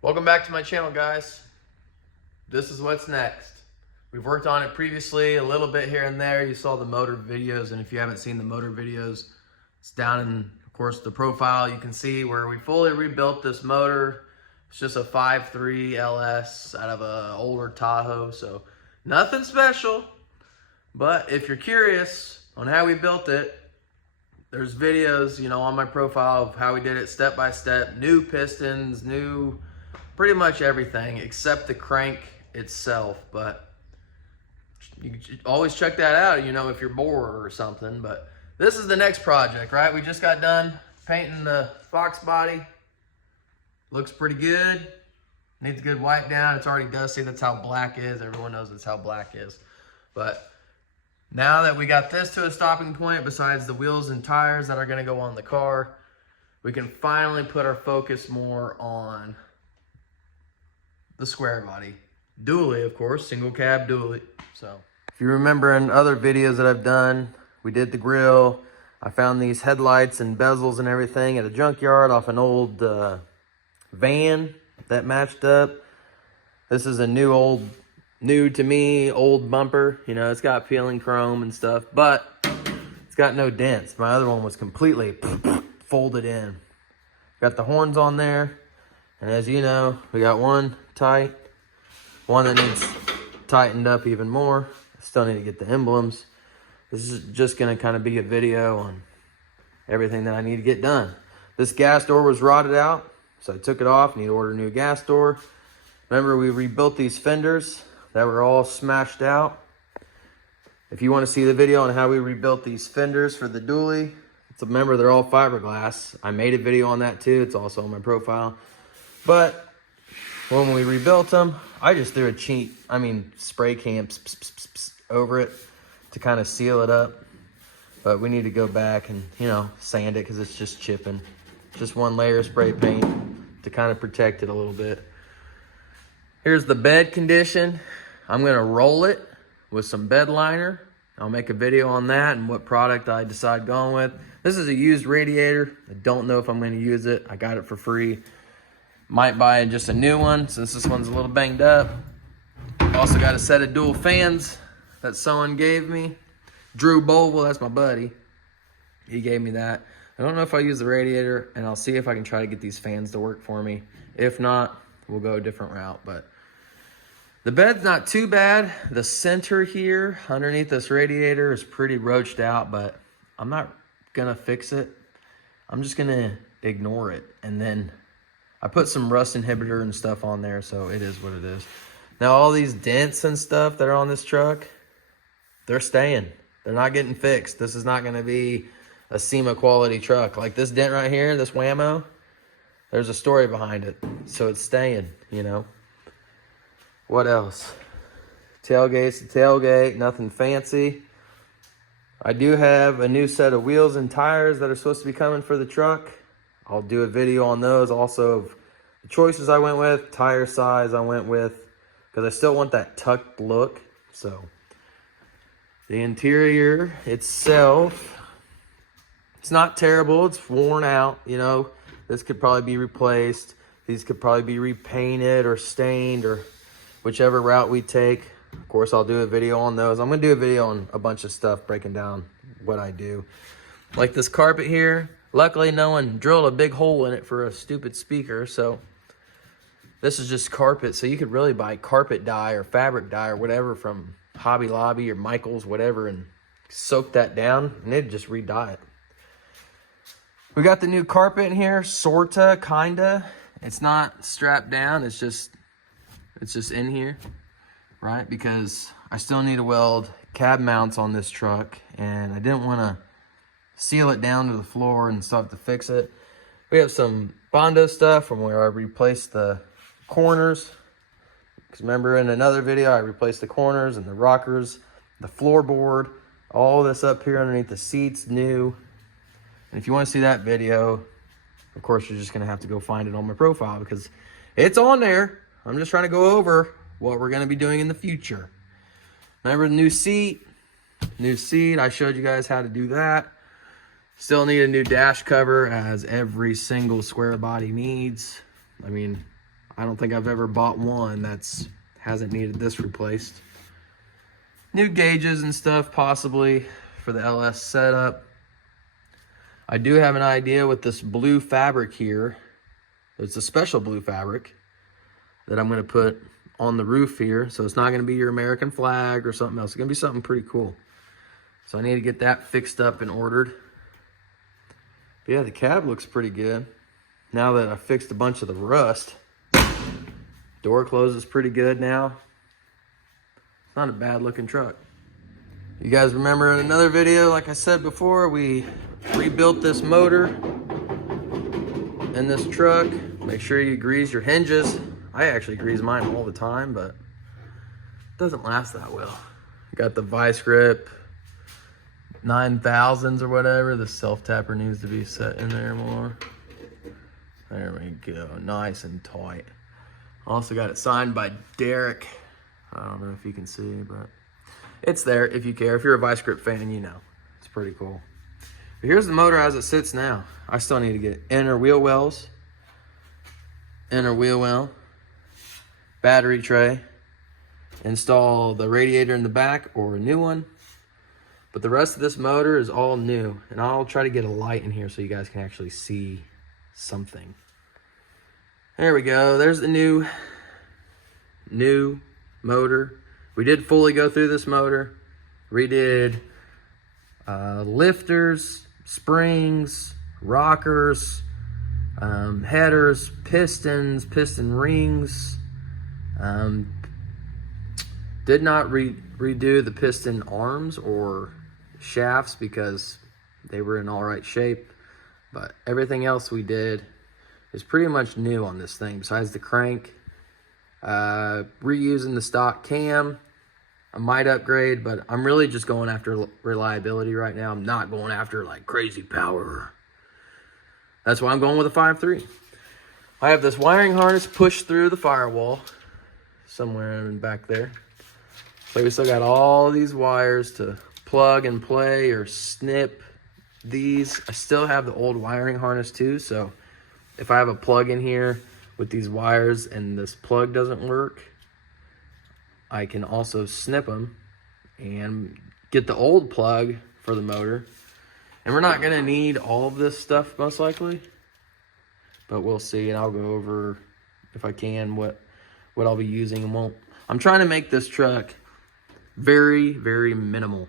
Welcome back to my channel, guys. This is what's next. We've worked on it previously a little bit here and there. You saw the motor videos, and if you haven't seen the motor videos, it's down in, of course, the profile. You can see where we fully rebuilt this motor. It's just a 5.3 LS out of an older Tahoe, so nothing special. But if you're curious on how we built it, there's videos, on my profile of how we did it step by step. New pistons, new pretty much everything except the crank itself. But you can always check that out, if you're bored or something. But this is the next project, right? We just got done painting the Fox body. Looks pretty good. Needs a good wipe down. It's already dusty. That's how black is. Everyone knows that's how black is. But now that we got this to a stopping point, besides the wheels and tires that are going to go on the car, we can finally put our focus more on the Squarebody. Dually, of course, single cab dually. So if you remember in other videos that I've done, we did the grill. I found these headlights and bezels and everything at a junkyard off an old van that matched up. This is a new to me, old bumper. It's got peeling chrome and stuff, but it's got no dents. My other one was completely folded in. Got the horns on there, and as you know, we got one tight, one that needs tightened up even more. Still need to get the emblems. This is just gonna kind of be a video on everything that I need to get done. This gas door was rotted out, so I took it off. Need to order a new gas door. Remember, we rebuilt these fenders that were all smashed out. If you want to see the video on how we rebuilt these fenders for the dually, remember, they're all fiberglass. I made a video on that too. It's also on my profile. But when we rebuilt them, I just threw spray can over it to kind of seal it up. But we need to go back and, sand it because it's just chipping. Just one layer of spray paint to kind of protect it a little bit. Here's the bed condition. I'm gonna roll it with some bed liner. I'll make a video on that and what product I decide going with. This is a used radiator. I don't know if I'm gonna use it. I got it for free. Might buy just a new one since this one's a little banged up. Also got a set of dual fans that someone gave me. Drew Boval, that's my buddy. He gave me that. I don't know if I'll use the radiator, and I'll see if I can try to get these fans to work for me. If not, we'll go a different route. But the bed's not too bad. The center here underneath this radiator is pretty roached out, but I'm not gonna fix it. I'm just gonna ignore it. And then I put some rust inhibitor and stuff on there, so it is what it is. Now all these dents and stuff that are on this truck, they're staying. They're not getting fixed. This is not gonna be a SEMA quality truck. Like this dent right here, this whammo, there's a story behind it. So it's staying, What else? Tailgate's the tailgate, nothing fancy. I do have a new set of wheels and tires that are supposed to be coming for the truck. I'll do a video on those, also of the choices I went with, tire size I went with, because I still want that tucked look. So the interior itself, it's not terrible. It's worn out, This could probably be replaced. These could probably be repainted or stained or whichever route we take. Of course, I'll do a video on those. I'm going to do a video on a bunch of stuff breaking down what I do. Like this carpet here. Luckily, no one drilled a big hole in it for a stupid speaker. So this is just carpet. So you could really buy carpet dye or fabric dye or whatever from Hobby Lobby or Michael's, whatever, and soak that down and it'd just re-dye it. We got the new carpet in here, sorta, kinda. It's not strapped down, it's just in here, right? Because I still need to weld cab mounts on this truck, and I didn't want to seal it down to the floor and stuff to fix it. We have some Bondo stuff from where I replaced the corners. Because remember in another video, I replaced the corners and the rockers, the floorboard, all this up here underneath the seats, new. And if you want to see that video, of course, you're just going to have to go find it on my profile because it's on there. I'm just trying to go over what we're going to be doing in the future. Remember the new seat? New seat. I showed you guys how to do that. Still need a new dash cover, as every single Squarebody needs. I mean, I don't think I've ever bought one that's hasn't needed this replaced. New gauges and stuff possibly for the LS setup. I do have an idea with this blue fabric here. It's a special blue fabric that I'm going to put on the roof here. So it's not going to be your American flag or something else. It's going to be something pretty cool. So I need to get that fixed up and ordered. But yeah, the cab looks pretty good. Now that I fixed a bunch of the rust, door closes pretty good now. It's not a bad looking truck. You guys remember in another video, like I said before, we rebuilt this motor in this truck. Make sure you grease your hinges. I actually grease mine all the time, but it doesn't last that well. Got the vice grip 9000s or whatever. The self tapper needs to be set in there more. There we go, nice and tight. Also got it signed by Derek. I don't know if you can see, but it's there if you care. If you're a vice grip fan, you know. It's pretty cool. But here's the motor as it sits now. I still need to get inner wheel wells, inner wheel well, battery tray, install the radiator in the back or a new one. But the rest of this motor is all new. And I'll try to get a light in here so you guys can actually see something. There we go. There's the new motor. We did fully go through this motor. Redid lifters, springs, rockers, headers, pistons, piston rings. Did not redo the piston arms or shafts because they were in all right shape. But everything else we did is pretty much new on this thing besides the crank. Reusing the stock cam. I might upgrade, but I'm really just going after reliability right now. I'm not going after like crazy power. That's why I'm going with a 5.3. I have this wiring harness pushed through the firewall somewhere in back there. So we still got all these wires to plug and play or snip these. I still have the old wiring harness too, so if I have a plug in here with these wires and this plug doesn't work, I can also snip them and get the old plug for the motor. And we're not gonna need all of this stuff most likely, but we'll see, and I'll go over, if I can, what I'll be using and won't. I'm trying to make this truck very, very minimal.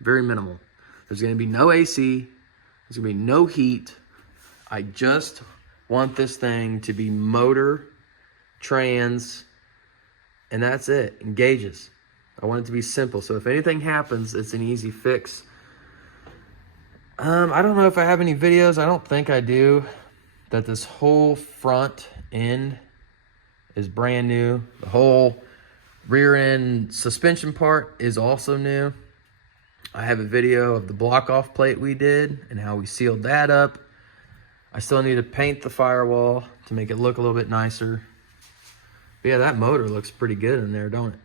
Very minimal. There's gonna be no AC, there's gonna be no heat. I just want this thing to be motor, trans, and that's it, and gauges. I want it to be simple, so if anything happens, it's an easy fix. I don't know if I have any videos, I don't think I do, that this whole front end is brand new. The whole rear end suspension part is also new. I have a video of the block off plate we did and how we sealed that up. I still need to paint the firewall to make it look a little bit nicer. But yeah, that motor looks pretty good in there, don't it?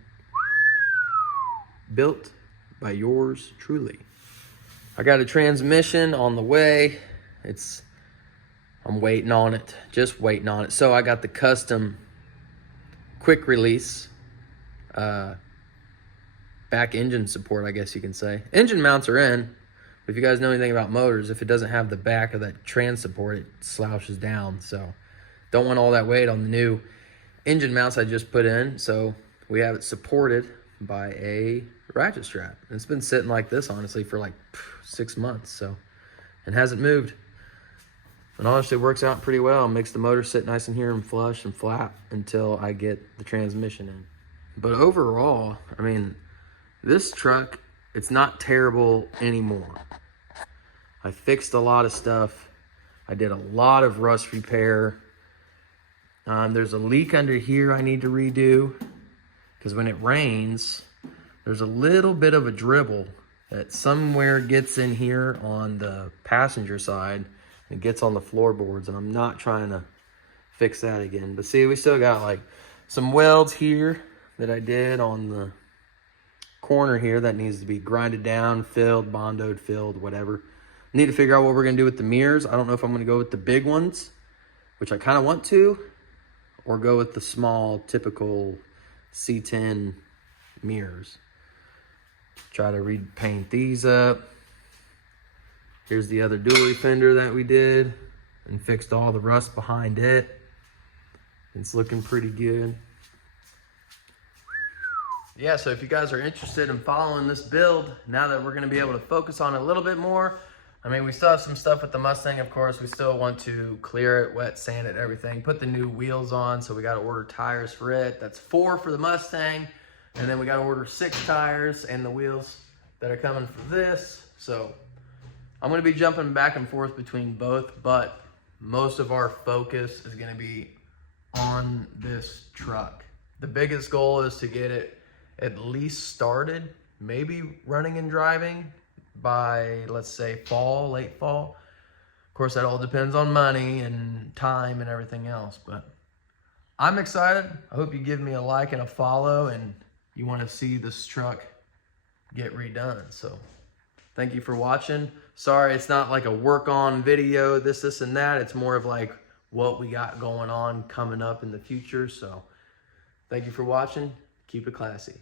Built by yours truly. I got a transmission on the way. I'm waiting on it, just waiting on it. So I got the custom quick release, back engine support, I guess you can say. Engine mounts are in. If you guys know anything about motors, if it doesn't have the back of that trans support, it slouches down. So don't want all that weight on the new engine mounts I just put in. So we have it supported by a ratchet strap. And it's been sitting like this, honestly, for like 6 months. So, and hasn't moved. And honestly, it works out pretty well. It makes the motor sit nice in here and flush and flat until I get the transmission in. But overall, I mean, this truck, it's not terrible anymore. I fixed a lot of stuff. I did a lot of rust repair. There's a leak under here I need to redo because when it rains, there's a little bit of a dribble that somewhere gets in here on the passenger side and gets on the floorboards, and I'm not trying to fix that again. But see, we still got like some welds here that I did on the corner here that needs to be grinded down, filled, bondoed, filled, whatever. Need to figure out what we're gonna do with the mirrors. I don't know if I'm gonna go with the big ones, which I kind of want to, or go with the small, typical C10 mirrors. Try to repaint these up. Here's the other dually fender that we did and fixed all the rust behind it. It's looking pretty good. Yeah, so if you guys are interested in following this build, now that we're gonna be able to focus on it a little bit more, I mean, we still have some stuff with the Mustang, of course. We still want to clear it, wet sand it, everything. Put the new wheels on, so we gotta order tires for it. That's 4 for the Mustang, and then we gotta order 6 tires and the wheels that are coming for this. So I'm gonna be jumping back and forth between both, but most of our focus is gonna be on this truck. The biggest goal is to get it at least started, maybe running and driving by, let's say, fall, late fall. Of course, that all depends on money and time and everything else, but I'm excited. I hope you give me a like and a follow, and you want to see this truck get redone. So thank you for watching. Sorry, it's not like a work on video, this and that. It's more of like what we got going on coming up in the future. So thank you for watching. Keep it classy.